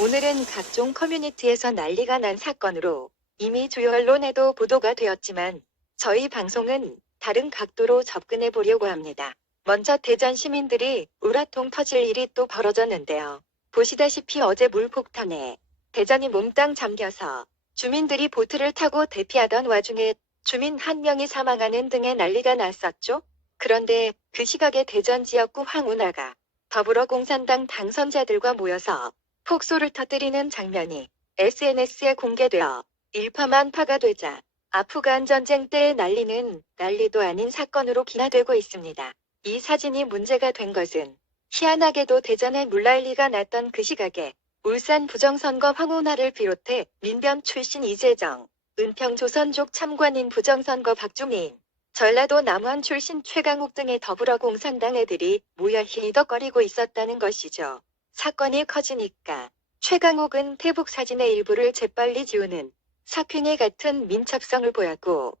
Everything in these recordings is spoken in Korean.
오늘은 각종 커뮤니티에서 난리가 난 사건으로 이미 주요 언론에도 보도가 되었지만 저희 방송은 다른 각도로 접근해 보려고 합니다. 먼저 대전 시민들이 우라통 터질 일이 또 벌어졌는데요. 보시다시피 어제 물폭탄에 대전이 몽땅 잠겨서 주민들이 보트를 타고 대피하던 와중에 주민 한 명이 사망하는 등의 난리가 났었죠. 그런데 그 시각에 대전 지역구 황운하가 더불어공산당 당선자들과 모여서 폭소를 터뜨리는 장면이 SNS에 공개되어 일파만파가 되자 아프간 전쟁 때의 난리는 난리도 아닌 사건으로 기화되고 있습니다. 이 사진이 문제가 된 것은 희한하게도 대전에 물난리가 났던 그 시각에 울산 부정선거 황운하를 비롯해 민변 출신 이재정, 은평 조선족 참관인 부정선거 박주민, 전라도 남원 출신 최강욱 등의 더불어공산당 애들이 모여 히덕거리고 있었다는 것이죠. 사건이 커지니까 최강욱은 태북 사진의 일부를 재빨리 지우는 사퀭의 같은 민첩성을 보였고,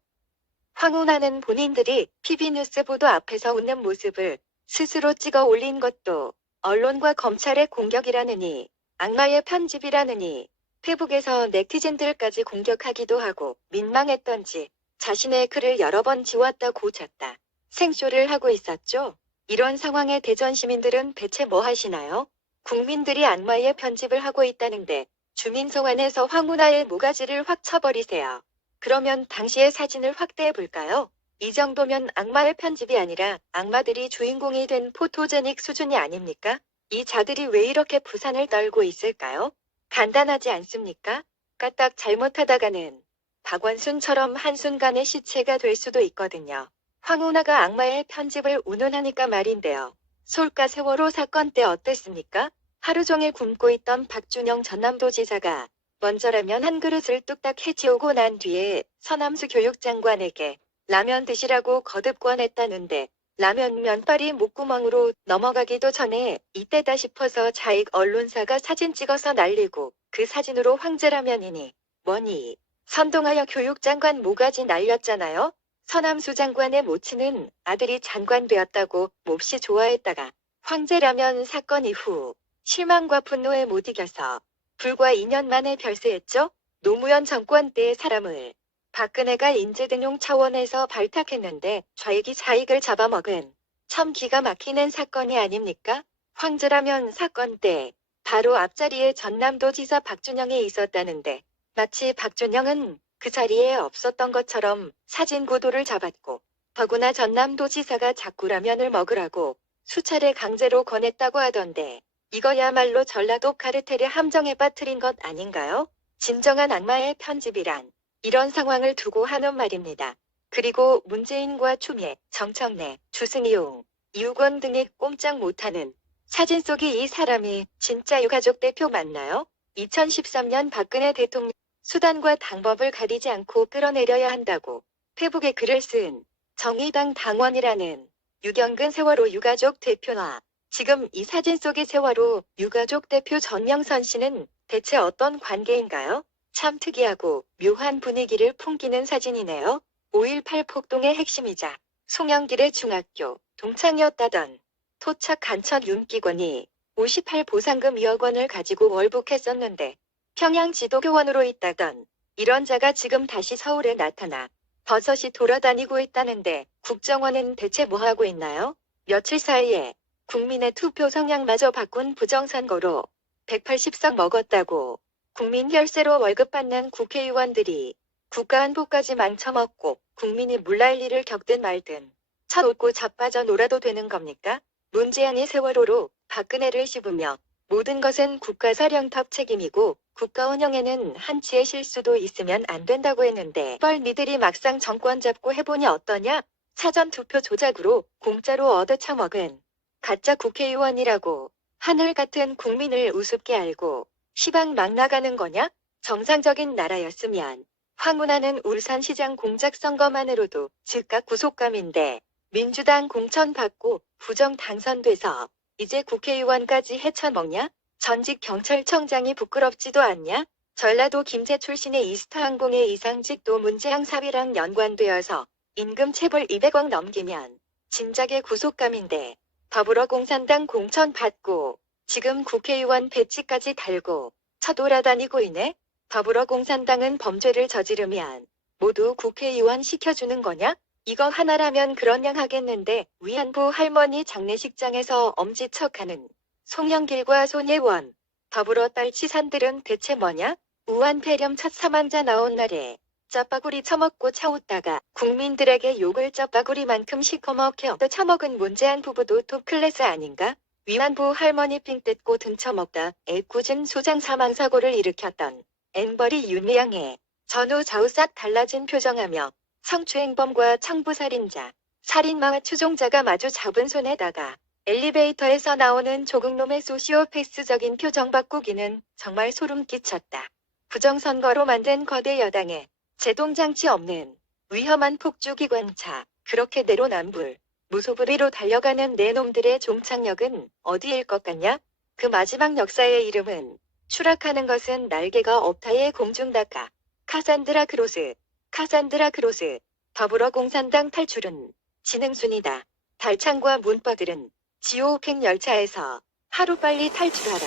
황운하는 본인들이 PB뉴스 보도 앞에서 웃는 모습을 스스로 찍어 올린 것도 언론과 검찰의 공격이라느니 악마의 편집이라느니 페북에서 네티즌들까지 공격하기도 하고 민망했던지 자신의 글을 여러 번 지웠다고 쳤다 생쇼를 하고 있었죠. 이런 상황에 대전 시민들은 대체 뭐 하시나요? 국민들이 악마의 편집을 하고 있다는데 주민소환해서 황운하의 모가지를 확 쳐버리세요. 그러면 당시의 사진을 확대해 볼까요? 이 정도면 악마의 편집이 아니라 악마들이 주인공이 된 포토제닉 수준이 아닙니까? 이 자들이 왜 이렇게 부산을 떨고 있을까요? 간단하지 않습니까? 까딱 잘못하다가는 박원순처럼 한순간에 시체가 될 수도 있거든요. 황운하가 악마의 편집을 운운하니까 말인데요. 솔까 세월호 사건 때 어땠습니까? 하루 종일 굶고 있던 박준영 전남도지사가 먼저라면 한 그릇을 뚝딱 해치우고 난 뒤에 서남수 교육장관에게 라면 드시라고 거듭 권했다는데 라면 면발이 목구멍으로 넘어가기도 전에 이때다 싶어서 자익 언론사가 사진 찍어서 날리고 그 사진으로 황제라면이니 뭐니 선동하여 교육장관 모가지 날렸잖아요. 서남수 장관의 모친은 아들이 장관 되었다고 몹시 좋아했다가 황제라면 사건 이후 실망과 분노에 못 이겨서 불과 2년 만에 별세했죠. 노무현 정권 때의 사람을 박근혜가 인재등용 차원에서 발탁했는데 좌익이 자익을 잡아먹은 참 기가 막히는 사건이 아닙니까? 황제라면 사건 때 바로 앞자리에 전남도지사 박준영이 있었다는데 마치 박준영은 그 자리에 없었던 것처럼 사진 구도를 잡았고 더구나 전남도지사가 자꾸 라면을 먹으라고 수차례 강제로 권했다고 하던데 이거야말로 전라도 카르텔의 함정에 빠뜨린 것 아닌가요? 진정한 악마의 편집이란 이런 상황을 두고 하는 말입니다. 그리고 문재인과 추미애, 정청래, 주승용, 이우권 등이 꼼짝 못하는 사진 속의 이 사람이 진짜 유가족 대표 맞나요? 2013년 박근혜 대통령 수단과 방법을 가리지 않고 끌어내려야 한다고 페북에 글을 쓴 정의당 당원이라는 유경근 세월호 유가족 대표와 지금 이 사진 속의 세월호 유가족 대표 전명선 씨는 대체 어떤 관계인가요? 참 특이하고 묘한 분위기를 풍기는 사진이네요. 5.18 폭동의 핵심이자 송영길의 중학교 동창이었다던 토착 간첩 윤기권이 58 보상금 2억 원을 가지고 월북했었는데 평양 지도교원으로 있다던 이런 자가 지금 다시 서울에 나타나 버섯이 돌아다니고 있다는데 국정원은 대체 뭐하고 있나요? 며칠 사이에 국민의 투표 성향마저 바꾼 부정선거로 180석 먹었다고 국민 혈세로 월급 받는 국회의원들이 국가안보까지 망쳐먹고 국민이 물난리를 겪든 말든 첫 웃고 자빠져 놀아도 되는 겁니까? 문재인이 세월호로 박근혜를 씹으며 모든 것은 국가사령탑 책임이고 국가 운영에는 한치의 실수도 있으면 안 된다고 했는데 뻘 니들이 막상 정권 잡고 해보니 어떠냐? 사전투표 조작으로 공짜로 얻어쳐먹은 가짜 국회의원이라고 하늘 같은 국민을 우습게 알고 시방 막 나가는 거냐? 정상적인 나라였으면 황운하는 울산시장 공작 선거만으로도 즉각 구속감인데 민주당 공천 받고 부정 당선돼서 이제 국회의원까지 헤쳐먹냐? 전직 경찰청장이 부끄럽지도 않냐? 전라도 김제 출신의 이스타항공의 이상직도 문재양 사위랑 연관되어서 임금 체불 200억 넘기면 진작에 구속감인데 더불어공산당 공천 받고 지금 국회의원 배지까지 달고 쳐돌아다니고 있네. 더불어공산당은 범죄를 저지르면 모두 국회의원 시켜주는 거냐? 이거 하나라면 그런양 하겠는데 위안부 할머니 장례식장에서 엄지척하는 송영길과 손예원, 더불어 딸 치산들은 대체 뭐냐? 우한폐렴 첫 사망자 나온 날에 짜파구리 처먹고 차웃다가 국민들에게 욕을 짜파구리만큼 시커멓게 얻어쳐먹은 문재한 부부도 톱클래스 아닌가? 위안부 할머니 삥 뜯고 등쳐먹다 애꿎은 소장 사망사고를 일으켰던 앵벌이 윤미향의 전후 좌우 싹 달라진 표정하며 성추행범과 청부살인자, 살인마와 추종자가 마주 잡은 손에다가 엘리베이터에서 나오는 조국놈의 소시오패스적인 표정 바꾸기는 정말 소름 끼쳤다. 부정선거로 만든 거대 여당에 제동장치 없는 위험한 폭주기관차, 그렇게 내로남불, 무소불위로 달려가는 내 놈들의 종착역은 어디일 것 같냐? 그 마지막 역사의 이름은 추락하는 것은 날개가 없다의 공중닭가. 카산드라 크로스. 카산드라 크로스. 더불어공산당 탈출은 지능순이다. 달창과 문바들은 지오행 열차에서 하루빨리 탈출하라.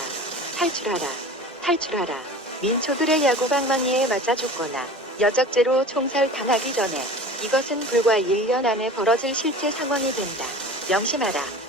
탈출하라. 탈출하라. 민초들의 야구방망이에 맞아 죽거나 여적죄로 총살당하기 전에 이것은 불과 1년 안에 벌어질 실제 상황이 된다. 명심하라.